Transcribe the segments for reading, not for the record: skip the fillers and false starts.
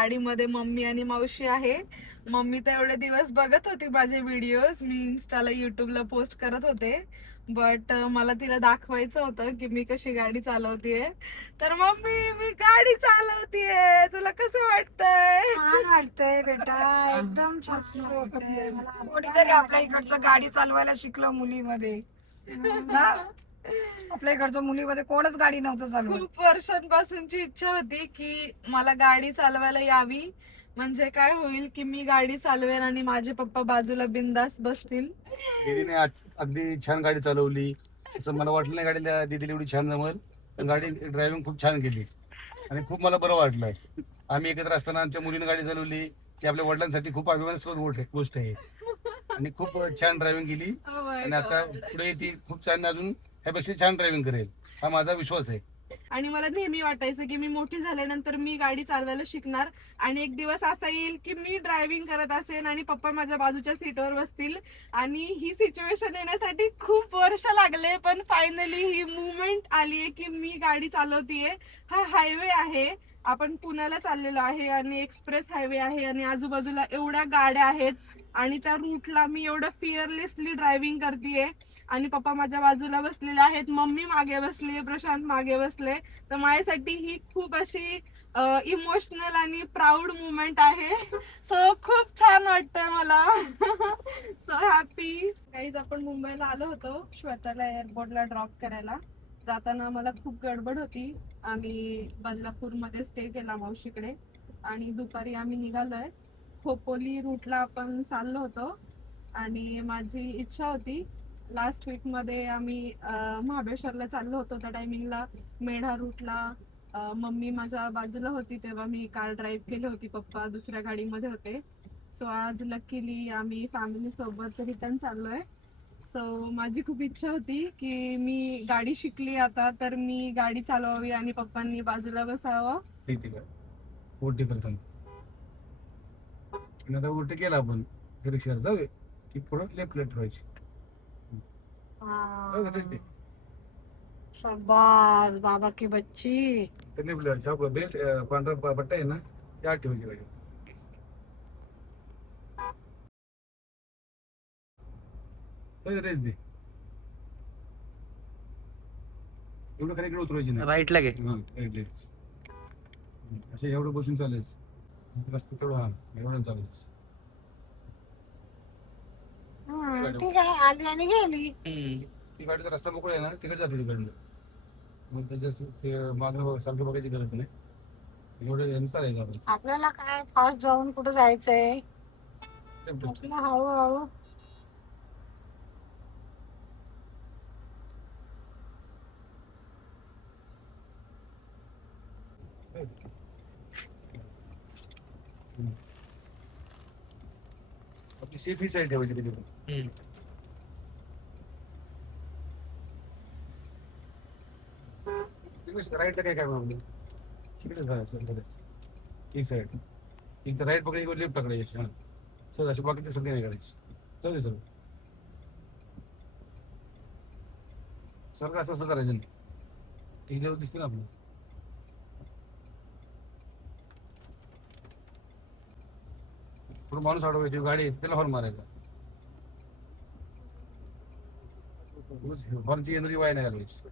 गाडीमध्ये मम्मी आणि मावशी आहे. मम्मी तर एवढे दिवस बघत होती माझे व्हिडिओज, मी इन्स्टाला युट्यूबला पोस्ट करत होते. बट मला तिला दाखवायचं होतं की मी कशी गाडी चालवतीये. तर मम्मी, मी गाडी चालवतीये, तुला कसं वाटतंय? छान वाटतंय बेटा, एकदम छान वाटतंय मला. कोणीतरी आपल्या इकडचं गाडी चालवायला शिकलं मुलीमध्ये ना. आपल्या इकडचं मुलीमध्ये कोणच गाडी नव्हतं चालवत. खूप वर्षांपासूनची इच्छा होती की मला गाडी चालवायला यावी. म्हणजे काय होईल की मी गाडी चालवेन आणि माझे पप्पा बाजूला बिंदास बसतील. दीदीने अगदी छान गाडी चालवली. असं मला वाटलं नाही गाडीला दीदीला एवढी छान जमल, पण गाडी ड्रायव्हिंग खूप छान केली आणि खूप मला बरं वाटलं. आम्ही एकत्र असताना आमच्या मुलीने गाडी चालवली ती आपल्या वडिलांसाठी खूप अभिमानास्पद गोष्ट आहे आणि खूप छान ड्रायव्हिंग केली. Oh my आणि आता God. पुढे ती खूप छान, अजून ह्यापेक्षा छान ड्रायव्हिंग करेल, हा माझा विश्वास आहे. आणि मला नेहमी वाटायचं की मी मोठी झाल्यानंतर मी गाडी चालवायला शिकणार आणि एक दिवस असा येईल की मी ड्रायव्हिंग करत असेन आणि पप्पा माझ्या बाजूच्या सीटवर बसतील. आणि ही सिच्युएशन येण्यासाठी खूप वर्ष लागले, पण फायनली ही मुवमेंट आलीये की मी गाडी चालवतीये. हा हायवे आहे, आपण पुण्याला चाललेलो आहे आणि एक्सप्रेस हायवे आहे आणि आजूबाजूला एवढ्या गाड्या आहेत आणि त्या रूटला मी एवढं फिअरलेसली ड्रायव्हिंग करतेय. आणि पप्पा माझ्या बाजूला बसलेले आहेत, मम्मी मागे बसली, प्रशांत मागे बसले. तर माझ्यासाठी ही खूप अशी इमोशनल आणि प्राऊड मुवमेंट आहे. सो खूप छान वाटतंय मला. So happy. काहीच आपण मुंबईला आलो होतो श्वेताला एअरपोर्टला ड्रॉप करायला. जाताना मला खूप गडबड होती. आम्ही बदलापूरमध्ये स्टे केला मावशीकडे आणि दुपारी आम्ही निघालोय. खोपोली रूटला आपण चाललो होतो आणि माझी इच्छा होती, लास्ट वीक मध्ये आम्ही महाबळेश्वरला चाललो होतो. त्या टायमिंगला मेढा रूटला मम्मी माझ्या बाजूला होती, तेव्हा मी कार ड्राईव्ह केली होती, पप्पा दुसऱ्या गाडीमध्ये होते. सो आज लकीली आम्ही फॅमिली सोबत रिटर्न चाललोय. सो माझी खूप इच्छा होती की मी गाडी शिकली आता तर मी गाडी चालवावी आणि पप्पांनी बाजूला बसावं. उलटी करताना आणि आता उलटी केला आपण रिक्षाला जाऊ दे की पुढं लेफ्ट ठेवायची. जाऊ दे, तेच ते. शाबास बाबा की बच्ची. तर लेफ्ट ठेवायची. आपलं बेल्ट पांढरा पट्टा आहे ना, त्या आत ठेवायची गाडी. रेस दे. एवढं खाली इकडे उतरायची नाही. राईटला घे. राईट. असे एवढं बसून चालायचं रस्ता तेवढं. हा एवढं चालायचं. ठीक आहे, आली आणि गेली. ती गाडीचा रस्ता मोकळा आहे ना, तिकडे जाते तिकडनं. मग त्याच्या ते मागं सारखं बघायची गरज नाही. एवढं याने चालायचं आपण. आपल्याला काय फास्ट जाऊन कुठं जायचंय, Left. आपलं हळूहळू. आपली सेफ ही साईड ठेवायची तिकडे. राईटला काय आपलं तिकडे जायचं बरेच. एक साईड एक तर राईट पकडायची, लेफ्ट पकडायची. हा सर अशी बाकी सगळी नाही करायची. जाऊ दे सर, सारखं असं करायचं नाही. एक दिवस दिसते ना आपलं. पुढे माणूस अडवायची गाडी आहे, त्याला हॉर्न मारायचा. हॉर्नची एनर्जी वाया नाही घालवायची.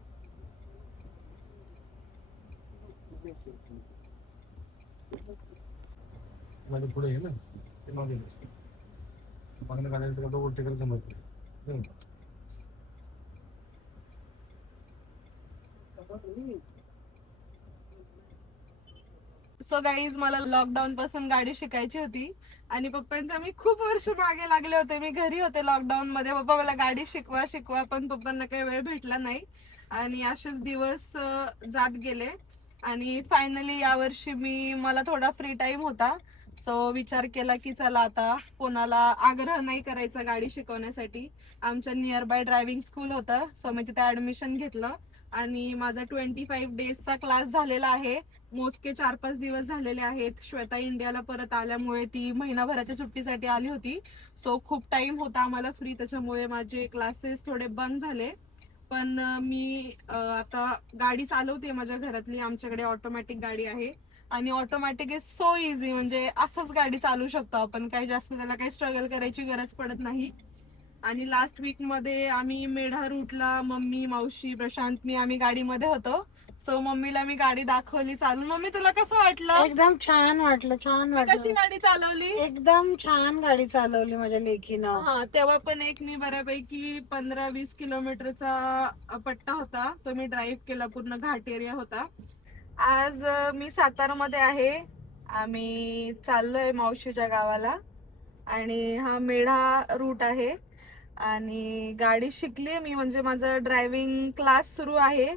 माझ्या पुढे आहे ना, ते मागे मागणं गाण्याचं उलटे करायचं जमत नाही. सो गाईज, मला लॉकडाऊन पासून गाडी शिकायची होती आणि पप्पांचा मी खूप वर्ष मागे लागले होते. मी घरी होते लॉकडाऊन मध्ये, पप्पा मला गाडी शिकवा शिकवा, पण पप्पांना काही वेळ भेटला नाही आणि असेच दिवस जात गेले. आणि फायनली यावर्षी मला थोडा फ्री टाइम होता, सो विचार केला की चला आता कोणाला आग्रह नाही करायचा गाडी शिकवण्यासाठी. आमच्या नियर बाय ड्रायव्हिंग स्कूल होतं, सो मी तिथे ऍडमिशन घेतलं आणि माझा 25 डेजचा क्लास झालेला आहे. मोजके 4-5 दिवस झालेले आहेत. श्वेता इंडियाला परत आल्यामुळे ती महिनाभराच्या सुट्टीसाठी आली होती, सो खूप टाइम होता आम्हाला फ्री, त्याच्यामुळे माझे क्लासेस थोडे बंद झाले. पण मी आता गाडी चालवते माझ्या घरातली. आमच्याकडे ऑटोमॅटिक गाडी आहे आणि ऑटोमॅटिक इज सो इझी, म्हणजे असंच गाडी चालू शकतो आपण, काही जास्त त्याला काही स्ट्रगल करायची गरज पडत नाही. आणि लास्ट वीक मध्ये आम्ही मेढा रूटला मम्मी, मावशी, प्रशांत, मी आम्ही गाडीमध्ये होतो. सो मम्मीला मी गाडी दाखवली चालून. मम्मी तुला कसं वाटलं? एकदम छान वाटलं, छान कशी वाटलं. गाडी चालवली? एकदम छान गाडी चालवली माझ्या लेकीनं. हा, तेव्हा पण एक मी बऱ्यापैकी 15-20 किलोमीटरचा पट्टा होता, तो मी ड्राईव्ह केला, पूर्ण घाट एरिया होता. आज मी सातारामध्ये आहे. आम्ही चाललोय मावशीच्या गावाला आणि हा मेढा रूट आहे. आणि गाडी शिकली मी, म्हणजे माझा ड्रायव्हिंग क्लास सुरू आहे.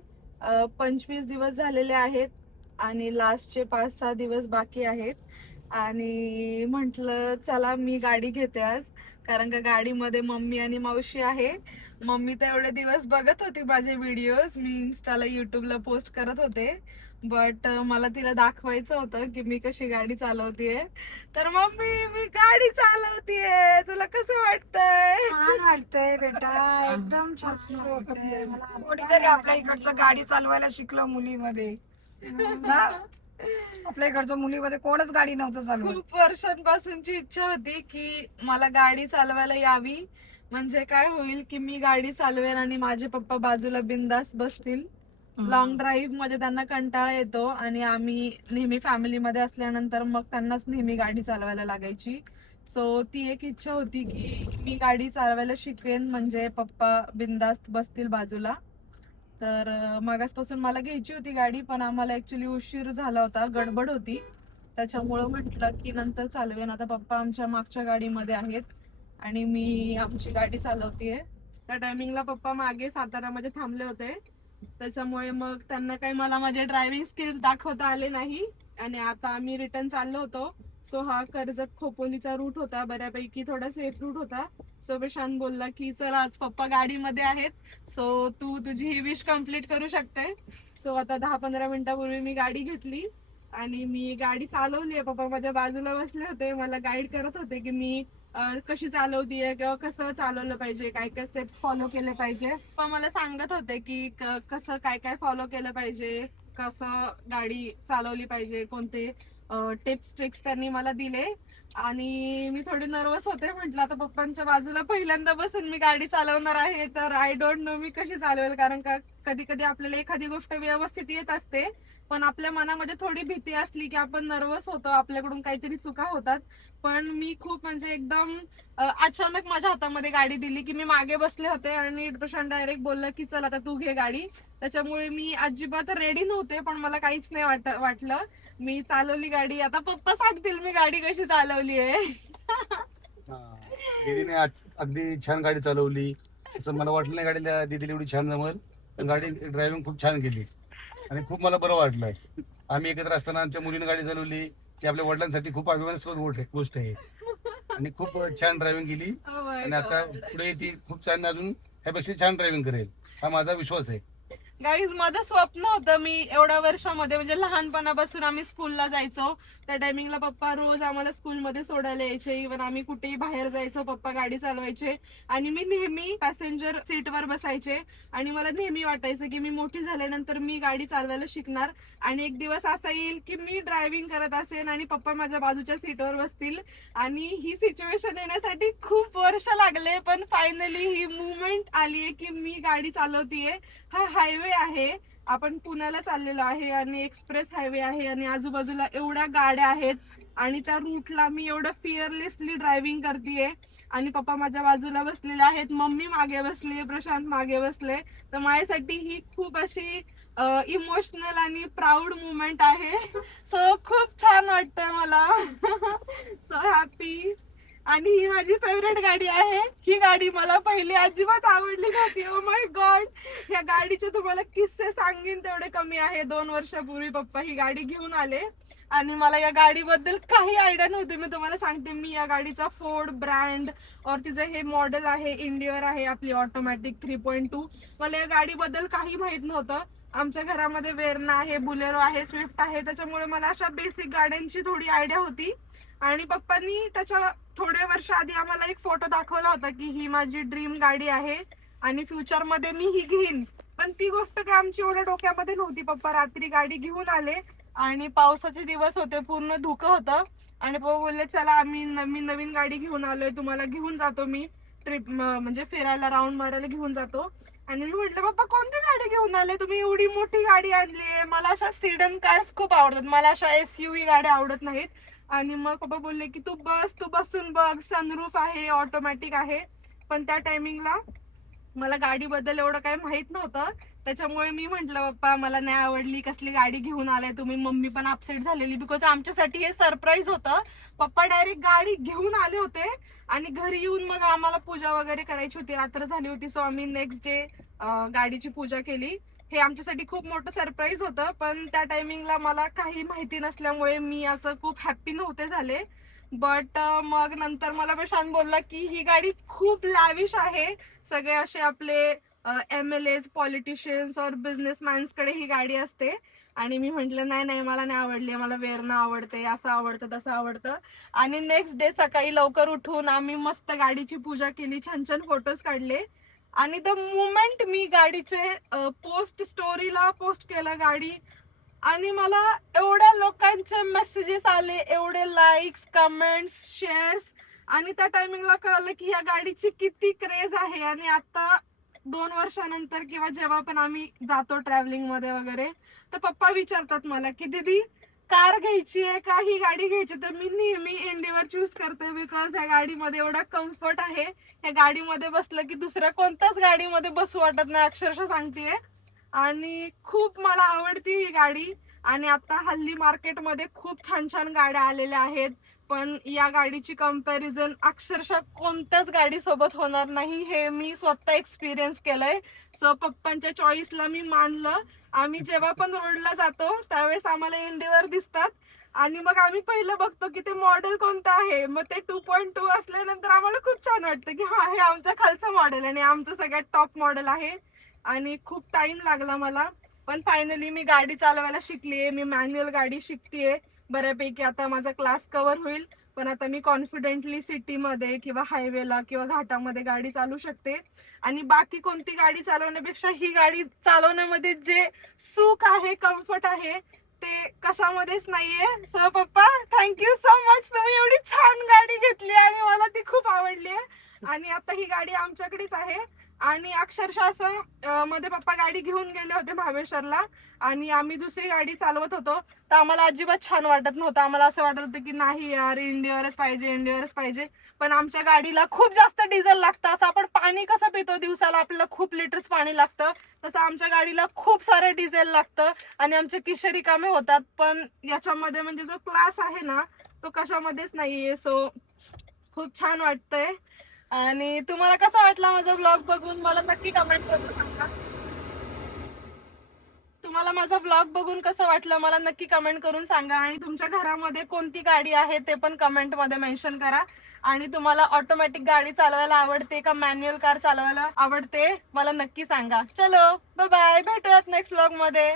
25 दिवस झालेले आहेत आणि लास्टचे 5-6 दिवस बाकी आहेत. आणि म्हटलं चला मी गाडी घेते आज, कारण का गाडीमध्ये मम्मी आणि मावशी आहे. मम्मी तर एवढे दिवस बघत होती माझे व्हिडिओज, मी इन्स्टाला, युट्यूबला पोस्ट करत होते, बट मला तिला दाखवायचं होतं की मी कशी गाडी चालवतीये. तर मम्मी, मी गाडी चालवतीये, तुला कसं वाटतंय? छान वाटतंय बेटा, एकदम छान वाटतंय मला. कोणीतरी आपल्या इकडचं गाडी चालवायला शिकलं मुलीमध्ये ना. आपल्या इकडचं मुलीमध्ये कोणच गाडी नव्हतं चालवत. खूप वर्षांपासूनची इच्छा होती की मला गाडी चालवायला यावी, म्हणजे काय होईल की मी गाडी चालवेन आणि माझे पप्पा बाजूला बिंदास बसतील. लॉंग ड्राईव्ह मध्ये त्यांना कंटाळा येतो आणि आम्ही नेहमी फॅमिलीमध्ये असल्यानंतर मग त्यांनाच नेहमी गाडी चालवायला लागायची. सो ती एक इच्छा होती की मी गाडी चालवायला शिकेन, म्हणजे पप्पा बिंदास्त बसतील बाजूला. तर मागासपासून मला घ्यायची होती गाडी, पण आम्हाला ऍक्च्युली उशीर झाला होता, गडबड होती, त्याच्यामुळं म्हटलं की नंतर चालवेन. आता पप्पा आमच्या मागच्या गाडीमध्ये आहेत आणि मी आमची गाडी चालवतीये. त्या टायमिंगला पप्पा मागे सातारामध्ये थांबले होते, त्याच्यामुळे मग त्यांना काही मला माझे ड्रायव्हिंग स्किल्स दाखवता आले नाही. आणि आता आम्ही रिटर्न चाललो होतो. सो हा कर्जत खोपोलीचा रूट होता, बऱ्यापैकी थोडा सेफ रूट होता. सो प्रशांत बोलला की चला आज पप्पा गाडीमध्ये आहेत, सो तू तुझी ही विश कम्प्लीट करू शकते. सो आता 10-15 मिनिटापूर्वी मी गाडी घेतली आणि मी गाडी चालवली आहे. पप्पा माझ्या बाजूला बसले होते, मला गाईड करत होते की मी कशी चालवतीये किंवा कसं चालवलं पाहिजे, काय काय स्टेप्स फॉलो केले पाहिजे. पप्पा मला सांगत होते की कसं काय काय फॉलो केलं पाहिजे, कसं गाडी चालवली पाहिजे, कोणते टिप्स ट्रिक्स त्यांनी मला दिले. आणि मी थोडी नर्वस होते, म्हटलं आता पप्पांच्या बाजूला पहिल्यांदा बसून मी गाडी चालवणार आहे, तर आय डोंट नो मी कशी चालवेल, कारण का कधी कधी आपल्याला एखादी गोष्ट व्यवस्थित येत असते, पण आपल्या मनामध्ये थोडी भीती असली की आपण नर्वस होतो, आपल्याकडून काहीतरी चुका होतात. पण मी खूप म्हणजे एकदम अचानक माझ्या हातामध्ये गाडी दिली की मी मागे बसले होते आणि प्रशांत डायरेक्ट बोलला की चल आता तू घे गाडी. त्याच्यामुळे मी अजिबात रेडी नव्हते, पण मला काहीच नाही वाटलं. मी चालवली गाडी. आता पप्पा सांगतील मी गाडी कशी चालवली आहे. दीदीने अगदी छान गाडी चालवली, असं मला वाटलं नाही गाडीला दीदीला एवढी छान जमल, पण गाडी ड्रायव्हिंग खूप छान केली आणि खूप मला बरं वाटलं. आम्ही एकत्र असताना आमच्या मुलीने गाडी चालवली, ती आपल्या वडिलांसाठी खूप अभिमानास्पद गोष्ट आहे आणि खूप छान ड्रायव्हिंग केली. Oh my आणि आता God. पुढे ती खूप छान, अजून ह्यापेक्षा छान ड्रायव्हिंग करेल, हा माझा विश्वास आहे. गाईज, माझं स्वप्न होतं, मी एवढ्या वर्षामध्ये म्हणजे लहानपणापासून आम्ही स्कूलला जायचो, त्या टायमिंगला पप्पा रोज आम्हाला स्कूलमध्ये सोडायला यायचे. इव्हन आम्ही कुठेही बाहेर जायचो, पप्पा गाडी चालवायचे आणि मी नेहमी पॅसेंजर सीटवर बसायचे. आणि मला नेहमी वाटायचं की मी मोठी झाल्यानंतर मी गाडी चालवायला शिकणार आणि एक दिवस असा येईल की मी ड्रायव्हिंग करत असेन आणि पप्पा माझ्या बाजूच्या सीटवर बसतील. आणि ही सिच्युएशन येण्यासाठी खूप वर्ष लागले, पण फायनली ही मुवमेंट आली आहे की मी गाडी चालवतीये. हा हायवे आहे, आपण पुण्याला चाललेलो आहे आणि एक्सप्रेस हायवे आहे आणि आजूबाजूला एवढ्या गाड्या आहेत आणि त्या रूटला मी एवढं फिअरलेसली ड्रायव्हिंग करतेय आणि पप्पा माझ्या बाजूला बसलेले आहेत, मम्मी मागे बसली, प्रशांत मागे बसले. तर माझ्यासाठी ही खूप अशी इमोशनल आणि प्राऊड मुवमेंट आहे. सो खूप छान वाटतंय मला. So happy. आणि ही माझी फेवरेट गाडी आहे. ही गाडी मला पहिली अजिबात आवडली नव्हती. ओ माय गॉड, या गाडीचे तुम्हाला किस्से सांगेन तेवढे कमी आहे. 2 वर्षापूर्वी पप्पा ही गाडी घेऊन आले आणि मला या गाडीबद्दल काही आयडिया नव्हती. मी तुम्हाला सांगते, मी या गाडीचा फोर्ड ब्रँड और तिचं हे मॉडेल आहे, इंडियर आहे आपली ऑटोमॅटिक 3.2, मला या गाडीबद्दल काही माहित नव्हतं. आमच्या घरामध्ये वेर्ना आहे, बुलेरो आहे, स्विफ्ट आहे, त्याच्यामुळे मला अशा बेसिक गाड्यांची थोडी आयडिया होती. आणि पप्पांनी त्याच्या थोड्या वर्ष आधी आम्हाला एक फोटो दाखवला होता की ही माझी ड्रीम गाडी आहे आणि फ्युचर मध्ये मी ही घेईन. पण ती गोष्ट काय आमची एवढ्या डोक्यामध्ये नव्हती. पप्पा रात्री गाडी घेऊन आले आणि पावसाचे दिवस होते, पूर्ण धुकं होतं. आणि पप्पा बोलले चला आम्ही नवीन गाडी घेऊन आलोय, तुम्हाला घेऊन जातो मी ट्रिप, म्हणजे फिरायला राऊंड मारायला घेऊन जातो. आणि मी म्हटलं पप्पा कोणती गाडी घेऊन आले तुम्ही, एवढी मोठी गाडी आणली, मला अशा सिडन कार्स खूप आवडतात, मला अशा SUV गाड्या आवडत नाहीत. आणि मग पप्पा बोलले की तू बसून बघ, सनरूफ आहे, ऑटोमॅटिक आहे. पण त्या टायमिंगला मला गाडीबद्दल एवढं काही माहित नव्हतं, त्याच्यामुळे मी म्हंटल पप्पा मला नाही आवडली, कसली गाडी घेऊन आलाय तुम्ही. मम्मी पण अपसेट झालेली, बिकॉज आमच्यासाठी हे सरप्राईज होतं. पप्पा डायरेक्ट गाडी घेऊन आले होते आणि घरी येऊन मग आम्हाला पूजा वगैरे करायची होती, रात्र झाली होती. सो आम्ही नेक्स्ट डे गाडीची पूजा केली. हे आमच्यासाठी खूप मोठं सरप्राईज होतं, पण त्या टायमिंगला मला काही माहिती नसल्यामुळे मी असं खूप हॅप्पी नव्हते झाले. बट मग नंतर मला प्रशांत बोलला की ही गाडी खूप लॅविश आहे, सगळे असे आपले MLAs, पॉलिटिशियन्स और बिझनेसमॅन्स कडे ही गाडी असते. आणि मी म्हंटल नाही मला नाही आवडली, मला वेरणं आवडते, असं आवडतं तसं आवडतं. आणि नेक्स्ट डे सकाळी लवकर उठून आम्ही मस्त गाडीची पूजा केली, छान छान फोटोज काढले. आणि द मुमेंट मी गाडीचे स्टोरीला पोस्ट केलं गाडी, आणि मला एवढ्या लोकांचे मेसेजेस आले, एवढे लाईक्स, कमेंट्स, शेअर्स. आणि त्या टायमिंगला कळलं की या गाडीची किती क्रेज आहे. आणि आता 2 वर्षानंतर किंवा जेव्हा पण आम्ही जातो ट्रॅव्हलिंग मध्ये वगैरे, तर पप्पा विचारतात मला की दीदी कार घ्यायची आहे का ही गाडी घ्यायची, तर मी नेहमी इंडिवर चूज करते, बिकॉज ह्या गाडीमध्ये एवढा कम्फर्ट आहे. ह्या गाडीमध्ये बसलं की दुसऱ्या कोणत्याच गाडीमध्ये बसू वाटत नाही, अक्षरशः सांगतेय. आणि खूप मला आवडती ही गाडी. आणि आता हल्ली मार्केटमध्ये खूप छान छान गाड्या आलेल्या आहेत, पण या गाडीची कंपॅरिझन अक्षरशः कोणत्याच गाडी सोबत होणार नाही, हे मी स्वतः एक्सपिरियन्स केलंय. सो पप्पांच्या चॉईसला मी मानलं. आम्ही जेव्हा पण रोडला जातो त्यावेळेस आम्हाला इंडिवर दिसतात, आणि मग आम्ही पहिलं बघतो की ते मॉडेल कोणतं आहे. मग ते 2.2 असल्यानंतर आम्हाला खूप छान वाटतं की हा हे आमचं खालचं मॉडेल आणि आमचं सगळ्यात टॉप मॉडेल आहे. आणि खूप टाइम लागला मला, पण फायनली मी गाडी चालवायला शिकलीये. मी मॅन्युअल गाडी शिकतेय बऱ्यापैकी, आता माझा क्लास कव्हर होईल. पण आता मी कॉन्फिडेंटली सिटीमध्ये किंवा हायवेला किंवा घाटामध्ये गाडी चालवू शकते. आणि बाकी कोणती गाडी चालवण्यापेक्षा ही गाडी चालवण्यामध्ये जे सुख आहे, कम्फर्ट आहे, ते कशामध्येच नाहीये. सो पप्पा थँक्यू सो मच, तुम्ही एवढी छान गाडी घेतली आणि मला ती खूप आवडली. आणि आता ही गाडी आमच्याकडेच आहे. आणि अक्षरशः असं मध्ये पप्पा गाडी घेऊन गेले होते महाबळेश्वरला, आणि आम्ही दुसरी गाडी चालवत होतो, तर आम्हाला अजिबात छान वाटत नव्हतं. आम्हाला असं वाटत होतं की नाही यार, इंडिवरच पाहिजे. पण आमच्या गाडीला खूप जास्त डिझेल लागतं. असं आपण पाणी कसं पितो दिवसाला, आपल्याला खूप लिटर्स पाणी लागतं, तसं आमच्या गाडीला खूप सारं डिझेल लागतं आणि आमचे खिशे रिकामे होतात. पण याच्यामध्ये म्हणजे जो क्लास आहे ना, तो कशामध्येच नाहीये. सो खूप छान वाटतंय. आणि तुम्हाला कसा वाटला माझा ब्लॉग बघून मला नक्की कमेंट करून सांगा. तुम्हाला माझा ब्लॉग बघून कसं वाटलं मला नक्की कमेंट करून सांगा. आणि तुमच्या घरामध्ये कोणती गाडी आहे ते पण कमेंट मध्ये मेन्शन करा. आणि तुम्हाला ऑटोमॅटिक गाडी चालवायला आवडते का मॅन्युअल कार चालवायला आवडते मला नक्की सांगा. चलो बाय बाय, भेटूयात नेक्स्ट ब्लॉग मध्ये.